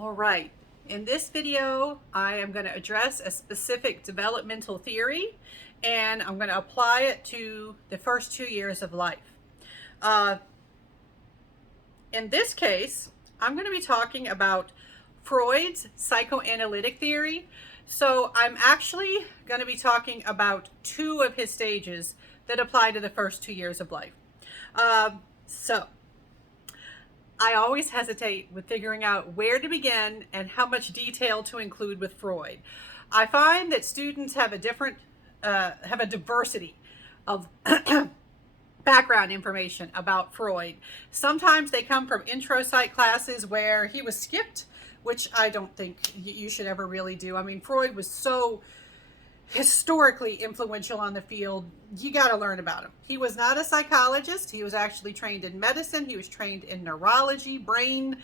All right, in this video, I am going to address a specific developmental theory, and I'm going to apply it to the first 2 years of life. In this case, I'm going to be talking about Freud's psychoanalytic theory. So I'm actually going to be talking about 2 of his stages that apply to the first 2 years of life. So I always hesitate with figuring out where to begin and how much detail to include with Freud. I find that students have a diversity of background information about Freud. Sometimes they come from intro psych classes where he was skipped, which I don't think you should ever really do. I mean, Freud was so historically influential on the field. You got to learn about him. He was not a psychologist. He was actually trained in medicine. He was trained in neurology, brain.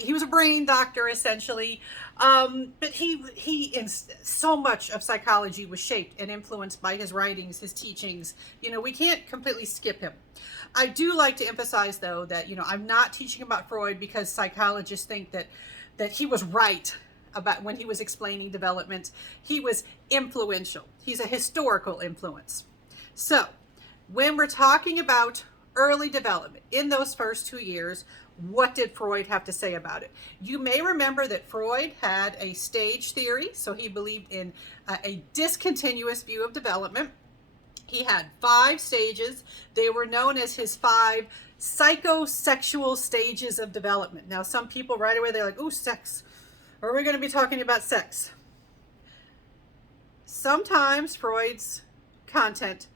He was a brain doctor essentially. But so much of psychology was shaped and influenced by his writings, his teachings. We can't completely skip him. I do like to emphasize though that, I'm not teaching about Freud because psychologists think that he was right about when he was explaining development. He was influential. He's a historical influence. So when we're talking about early development in those first 2 years, what did Freud have to say about it? You may remember that Freud had a stage theory, so he believed in a discontinuous view of development. He had 5 stages. They were known as his 5 psychosexual stages of development. Now, some people right away, they're like, ooh, sex. Or we're going to be talking about sex. Sometimes Freud's content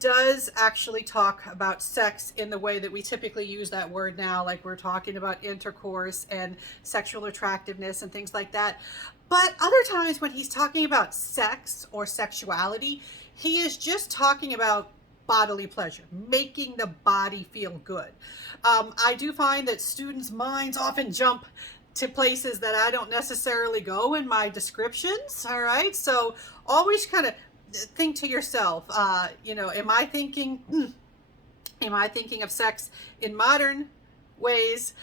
does actually talk about sex in the way that we typically use that word now, like we're talking about intercourse and sexual attractiveness and things like that. But other times when he's talking about sex or sexuality, he is just talking about bodily pleasure, making the body feel good. I do find that students' minds often jump to places that I don't necessarily go in my descriptions. All right. So always kind of think to yourself, am I thinking of sex in modern ways,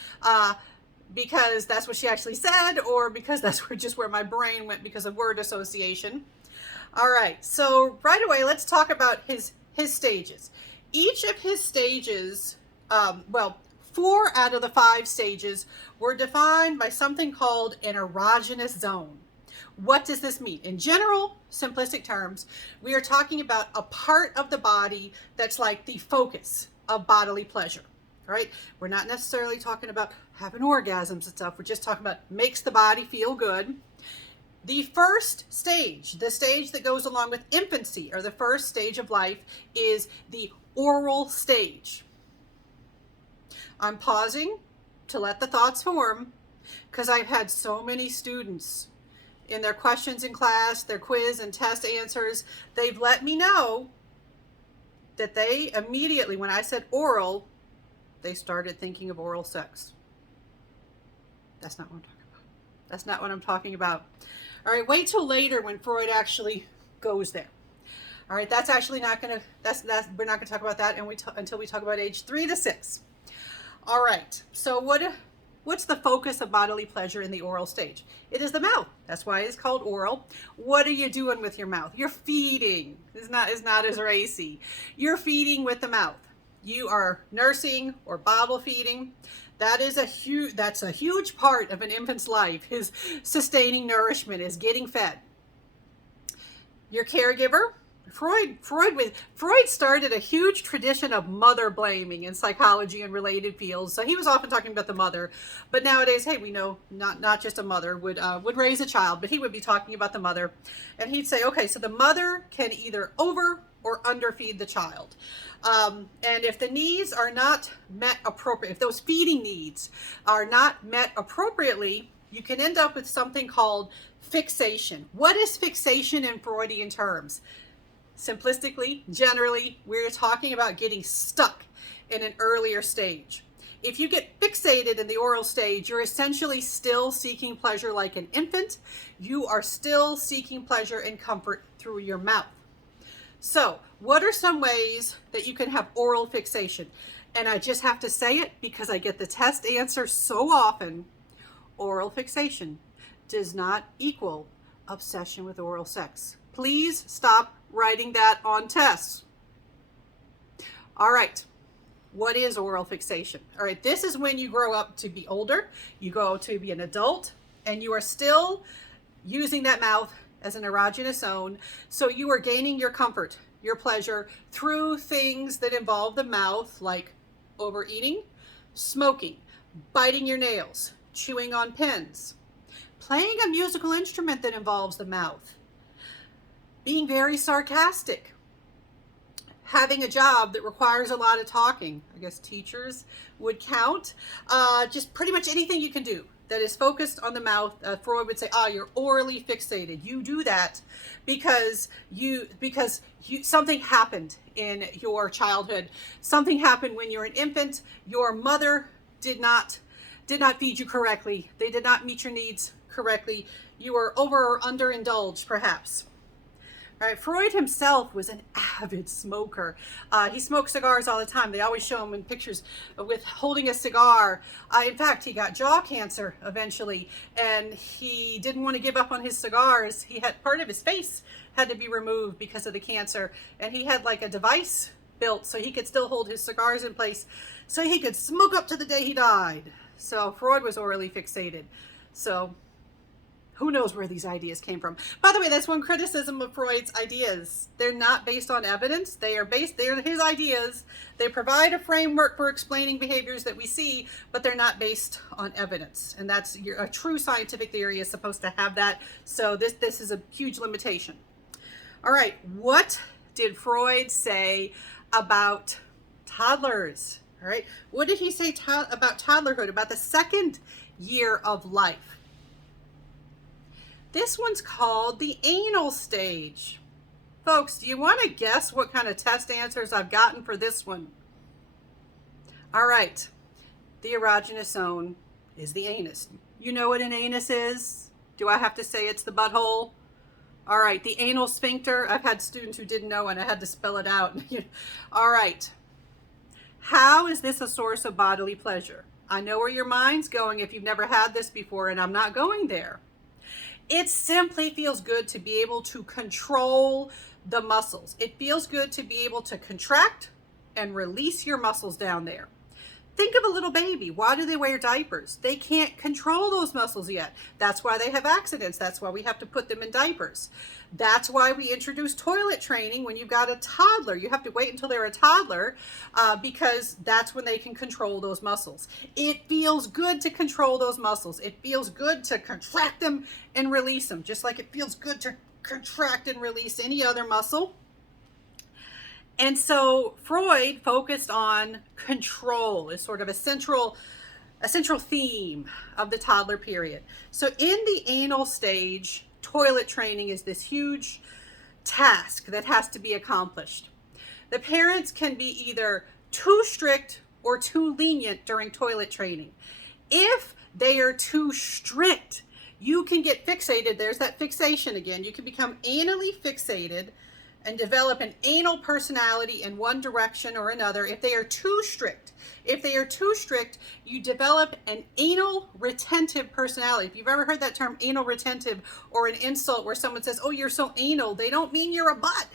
because that's what she actually said, or because that's just where my brain went because of word association. All right. So right away, let's talk about his stages. Each of his stages, 4 out of the 5 stages were defined by something called an erogenous zone. What does this mean? In general, simplistic terms, we are talking about a part of the body that's like the focus of bodily pleasure, right? We're not necessarily talking about having orgasms and stuff. We're just talking about makes the body feel good. The first stage, the stage that goes along with infancy, or the first stage of life, is the oral stage. I'm pausing to let the thoughts form because I've had so many students in their questions in class, their quiz and test answers, they've let me know that they immediately, when I said oral, they started thinking of oral sex. That's not what I'm talking about. That's not what I'm talking about. All right, wait till later when Freud actually goes there. All right, that's actually not going to, we're not going to talk about that until we talk about age 3 to 6. All right, so what's the focus of bodily pleasure in the oral stage? It is the mouth. That's why it's called oral. What are you doing with your mouth? You're feeding. It's not as racy. You're feeding with the mouth. You are nursing or bottle feeding. That's a huge part of an infant's life. His sustaining nourishment is getting fed. Your caregiver. Freud started a huge tradition of mother blaming in psychology and related fields. So he was often talking about the mother, but nowadays, hey, we know not just a mother would raise a child, but he would be talking about the mother, and he'd say, okay, so the mother can either over or underfeed the child, and if the needs are not met appropriately, if those feeding needs are not met appropriately, you can end up with something called fixation. What is fixation in Freudian terms? Simplistically, generally, we're talking about getting stuck in an earlier stage. If you get fixated in the oral stage, you're essentially still seeking pleasure like an infant. You are still seeking pleasure and comfort through your mouth. So, what are some ways that you can have oral fixation? And I just have to say it because I get the test answer so often. oral fixation does not equal obsession with oral sex. Please stop writing that on tests. All right. What is oral fixation? All right, this is when you grow up to be older, you go to be an adult, and you are still using that mouth as an erogenous zone. So you are gaining your comfort, your pleasure through things that involve the mouth, like overeating, smoking, biting your nails, chewing on pens, playing a musical instrument that involves the mouth, being very sarcastic, having a job that requires a lot of talking. I guess teachers would count. Just pretty much anything you can do that is focused on the mouth. Freud would say, you're orally fixated. You do that because something happened in your childhood. Something happened when you were an infant. Your mother did not feed you correctly. They did not meet your needs correctly. You were over or underindulged, perhaps. All right, Freud himself was an avid smoker. He smoked cigars all the time. They always show him in pictures with holding a cigar. In fact, he got jaw cancer eventually, and he didn't want to give up on his cigars. He had part of his face had to be removed because of the cancer, and he had like a device built so he could still hold his cigars in place so he could smoke up to the day he died. So Freud was orally fixated. So who knows where these ideas came from? By the way, that's one criticism of Freud's ideas. They're not based on evidence. They're his ideas. They provide a framework for explaining behaviors that we see, but they're not based on evidence. And that's a true scientific theory is supposed to have that. So this is a huge limitation. All right, what did Freud say about toddlers? All right, what did he say about toddlerhood, about the second year of life? This one's called the anal stage. Folks, do you want to guess what kind of test answers I've gotten for this one? All right. The erogenous zone is the anus. You know what an anus is? Do I have to say it's the butthole? All right. The anal sphincter. I've had students who didn't know and I had to spell it out. All right. How is this a source of bodily pleasure? I know where your mind's going if you've never had this before, and I'm not going there. It simply feels good to be able to control the muscles. It feels good to be able to contract and release your muscles down there. Think of a little baby. Why do they wear diapers? They can't control those muscles yet. That's why they have accidents. That's why we have to put them in diapers. That's why we introduce toilet training when you've got a toddler. You have to wait until they're a toddler because that's when they can control those muscles. It feels good to control those muscles. It feels good to contract them and release them, just like it feels good to contract and release any other muscle. And so Freud focused on control as sort of a central theme of the toddler period. So in the anal stage, toilet training is this huge task that has to be accomplished. The parents can be either too strict or too lenient during toilet training. If they are too strict, you can get fixated. There's that fixation again. You can become anally fixated and develop an anal personality in one direction or another if they are too strict. If they are too strict, you develop an anal retentive personality. If you've ever heard that term anal retentive or an insult where someone says, oh, you're so anal, they don't mean you're a butt.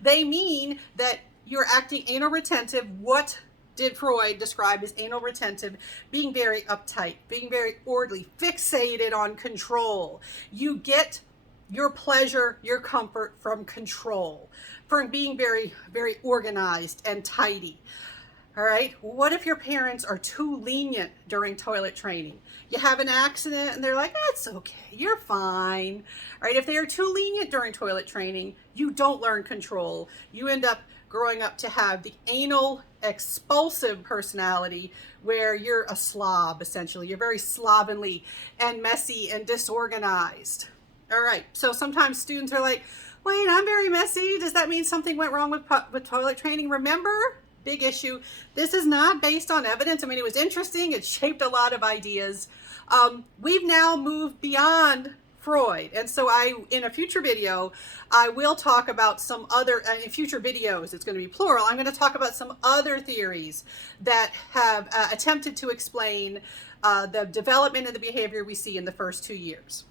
They mean that you're acting anal retentive. What did Freud describe as anal retentive? Being very uptight, being very orderly, fixated on control. You get your pleasure, your comfort from control, from being very, very organized and tidy. All right. What if your parents are too lenient during toilet training? You have an accident and they're like, that's okay, you're fine. All right. If they are too lenient during toilet training, you don't learn control. You end up growing up to have the anal expulsive personality where you're a slob, essentially. You're very slovenly and messy and disorganized. All right, so sometimes students are like, wait, I'm very messy. Does that mean something went wrong with toilet training? Remember, big issue. This is not based on evidence. I mean, it was interesting. It shaped a lot of ideas. We've now moved beyond Freud. And so in a future video, I will talk about some other, in future videos, it's going to be plural, I'm going to talk about some other theories that have attempted to explain the development of the behavior we see in the first 2 years.